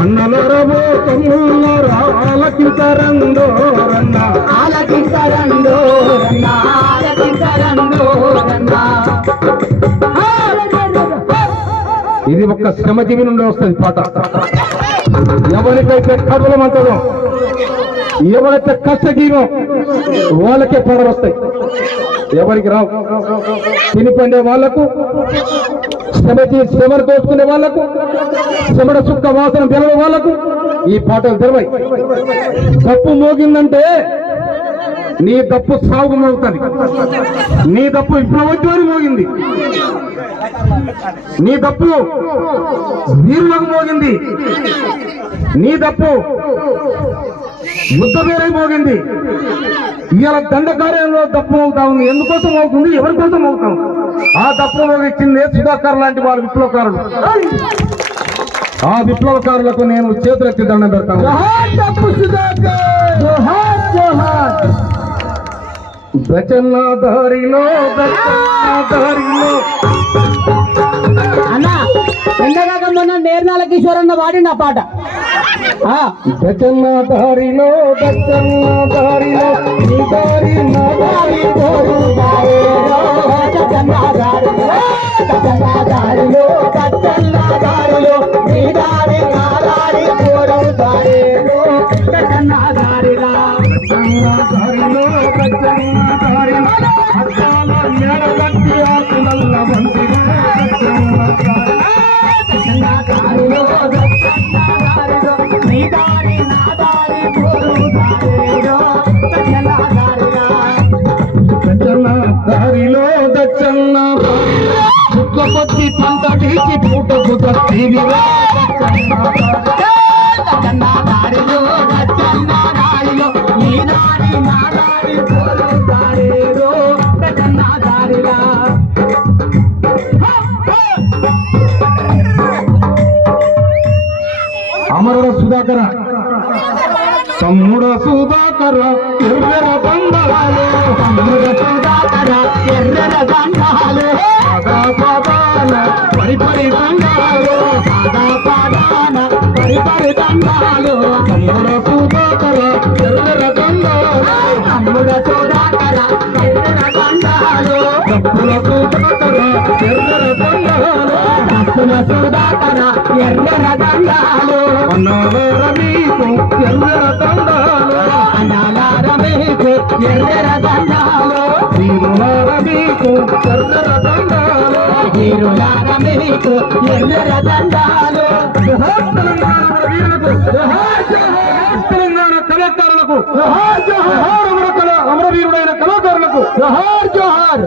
అన్నలరబో తమ్ముళ్ళ ఆలకించరండోరన్నా ఇది ఒక్క శ్రమజీవి నుండి వస్తుంది పాట. ఎవరికైతే కబలం అంటదో, ఎవరైతే కష్టజీవో వాళ్ళకే పాటలు వస్తాయి, ఎవరికి రావు. తిని పండే వాళ్లకు, శ్రమను దోచుకునే వాళ్లకు, శ్రమడ సుక్క వాసన తెలవ వాళ్లకు ఈ పాటలు తెలవాయి. తప్పు మోగిందంటే నీ తప్పు సాగు మోగుతుంది, నీ తప్పు విప్లవోద్యమని మోగింది, నీ తప్పు వీరులకు మోగింది, నీ తప్పు యుద్ధ పేరై మోగింది. ఇవాళ దండకార్యంలో తప్పు మోగుతా ఉంది. ఎందుకోసం మోగుతుంది, ఎవరి కోసం మోగుతాం? ఆ తప్పు మోగించిందే సుధాకర్ లాంటి వాళ్ళ విప్లవకారులు. ఆ విప్లవకారులకు నేను చేతులెత్తి దండం పెడతాను. దచన్నా దారిలో అన్నా ఎండగాక మొన్న నేర్నాల కిషోరన్న వాడిన పాట. దచన్నా దారిలో నీ దారి నా దారి దారిలో దచ్చన్న చుక్కపత్తి పంతటికి పూటకు తత్తివిరా అమరుడ సుధాకర తమ్ముడ సుధాకర ఎర్ర బండాలు, ఎర్ర దండాలు, పరిపరి దండాలు, పరిపరి దండాలు, తమ్ముడ సుధాకర ఎర్ర దండాలు, తమ్ముడ సుధాకర ఎర్ర దండాలు, తప్పుల సుధాకర ఎర్ర దండాలు, తప్పుల సుధాకర ఎర్ర దండాలు, అన్నాల మీకు ఎర్ర దండాలు, అనాలార మీకు ఎర్ర దండాలు, వీరులార మీకు ఎర్ర దండాలు, వీరులార మీకు ఎర్ర దండాలు. తెలంగాణ కళాకారులకు, అమరవీరుడైన కళాకారులకు జోహార్ జోహార్.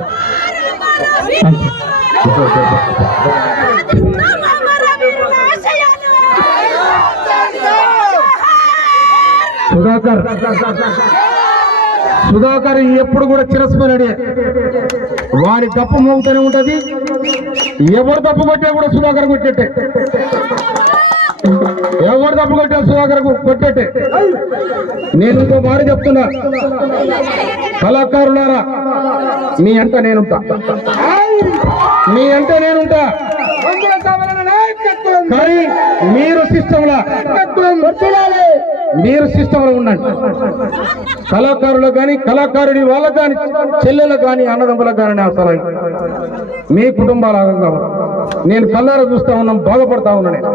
సుధాకర్ ఎప్పుడు కూడా చిరస్మరణే. వాడి తప్పు మోగుతూనే ఉంటది, ఎవరు తప్పు కొట్టే కూడా సుధాకర్ కొట్టేటే, ఎవరు తప్పు కొట్టే సుధాకర్ కొట్టేటే. నేను ఇంకో మాట చెప్తున్నా, కళాకారులారా మీ అంట నేనుంటా, మీ అంటే నేనుంటా. కానీ మీరు సిస్టంలా, మీరు సిస్టంలో ఉండండి. కళాకారులకు కానీ, కళాకారుడి వాళ్ళకు కానీ, చెల్లెలకు కానీ, అన్నదమ్ములకు కానీ అసలు మీ కుటుంబాలాగా కావాలి. నేను కళ్ళారా చూస్తా ఉన్నాం, బాగుపడతా ఉన్నా. నేను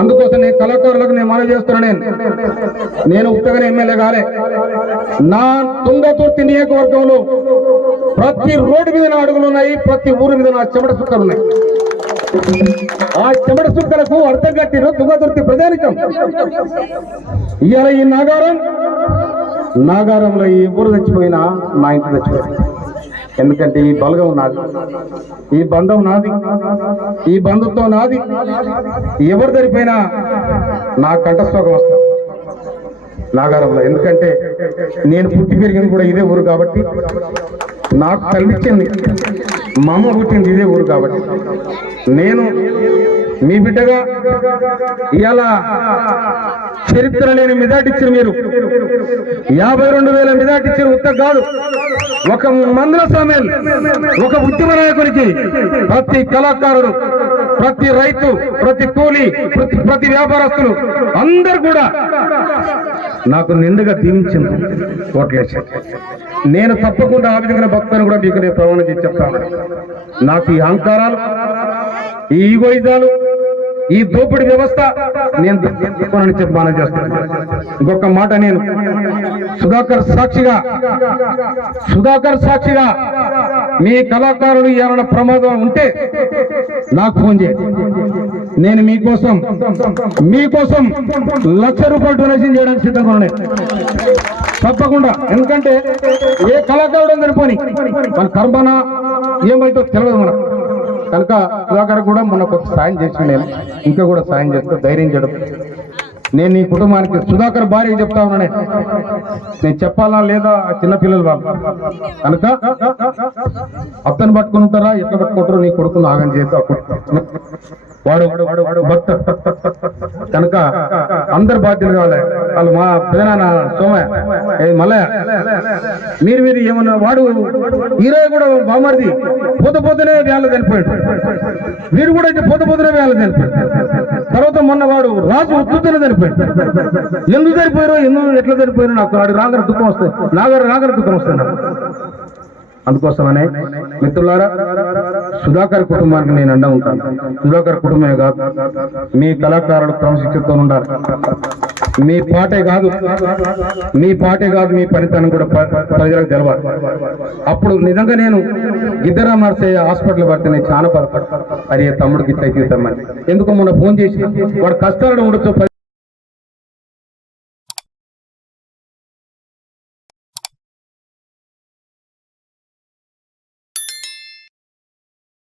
అందుకోసం నేను కళాకారులకు నేను మనవి చేస్తున్నా. నేను ఉత్తగానే ఎమ్మెల్యే కాలే. నా తుంగతుర్తి నియోజకవర్గంలో ప్రతి రోడ్డు మీద నా అడుగులు ఉన్నాయి, ప్రతి ఊరు మీద నా చెమట చుక్కలు ఉన్నాయి. ఆ చెమట చుక్కలకు అర్థం కట్టిన తుంగతుర్తి ప్రజానికం. ఇవాళ ఈ నాగారంలో ఈ ఊరు తెచ్చిపోయినా నా ఇంటి తెచ్చిపోయింది. ఎందుకంటే ఈ బలగం నాది, ఈ బంధం నాది, ఈ బంధుత్వం నాది. ఎవరు సరిపోయినా నా కంఠస్వగం వస్తుంది నాగారంలో. ఎందుకంటే నేను పుట్టి పెరిగింది కూడా ఇదే ఊరు కాబట్టి, నాకు తల్లిచ్చింది మా అమ్మ పుట్టింది ఇదే ఊరు కాబట్టి, నేను మీ బిడ్డగా ఇవాళ చరిత్ర లేని మెజార్టీ ఇచ్చారు మీరు. 52,000 మెజార్టీ ఇచ్చారు. ఉత్త కాదు, ఒక మందుల సామేల్, ఒక ఉద్యమ నాయకునికి ప్రతి కళాకారుడు, ప్రతి రైతు, ప్రతి కూలి, ప్రతి వ్యాపారస్తులు అందరు కూడా నాకు నిండుగా దీవించింది, ఓట్లేసి. నేను తప్పకుండా ఆ విధంగా భక్తులను కూడా మీకు నేను ప్రమాణం చేసి చెప్తాను. నాకు ఈ అహంకారాలు, ఈ ఈగోయిజాలు, ఈ దోపిడీ వ్యవస్థ నేను చెప్పాలని చేస్తాను. ఇంకొక మాట, నేను సుధాకర్ సాక్షిగా మీ కళాకారులు ఏమైనా ప్రమాదం ఉంటే నాకు ఫోన్ చేయండి. నేను మీకోసం ₹1,00,000 డొనేషన్ చేయడానికి సిద్ధంగా ఉన్నాయి తప్పకుండా. ఎందుకంటే ఏ కళాకారుడు అందరి పోని మన కర్మన ఏమైతే తెలియదు మనం. కనుక సుధాకర్ కూడా మొన్న కొంత సాయం చేసి, నేను ఇంకా కూడా సాయం చేస్తూ ధైర్యం చేయడం. నేను ఈ కుటుంబానికి సుధాకర్ భార్యకి చెప్తా ఉన్నా, నేను చెప్పాలా లేదా చిన్నపిల్లలు వాళ్ళు కనుక అత్తను పట్టుకుని ఉంటారా, ఎట్లా పట్టుకుంటారో నీ కొడుకును ఆగం చేస్తూ వాడు భక్త కనుక అందరు బాధ్యతలు కావాలి. వాళ్ళు మా పెదనాన్న సోమయ్య, మల్లయ్య, మీరు ఏమన్నా, వాడు హీరో కూడా బామర్ది పోతేనే వేళ్ళ చనిపోయాడు. వీడు కూడా అయితే పోతేనే వేళ్ళ చనిపోయాడు. తర్వాత మొన్న వాడు రాజు ఉత్తుతూనే చనిపోయాడు. ఎందుకు చనిపోయారో, ఎట్లా చనిపోయారో నాకు వాడు రాగర దుఃఖం వస్తుంది, రాగర దుఃఖం వస్తుంది నాకు. అందుకోసమనే మిత్రులారా, సుధాకర్ కుటుంబానికి నేను అండ ఉంటాను. సుధాకర్ కుటుంబమే కాదు, మీ కళాకారులు క్రమశిక్షణతో ఉండాలి. మీ పాటే కాదు, మీ పనితనం కూడా ప్రజలకు తెలవాలి. అప్పుడు నిజంగా నేను గిద్దరాం నర్సయ్య హాస్పిటల్ పడితే నేను చాలా బాధపడతాను. అరే తమ్ముడికి తగ్గిద్దామని. ఎందుకు మొన్న ఫోన్ చేసి వాడు కష్టాలను ఉండొచ్చు.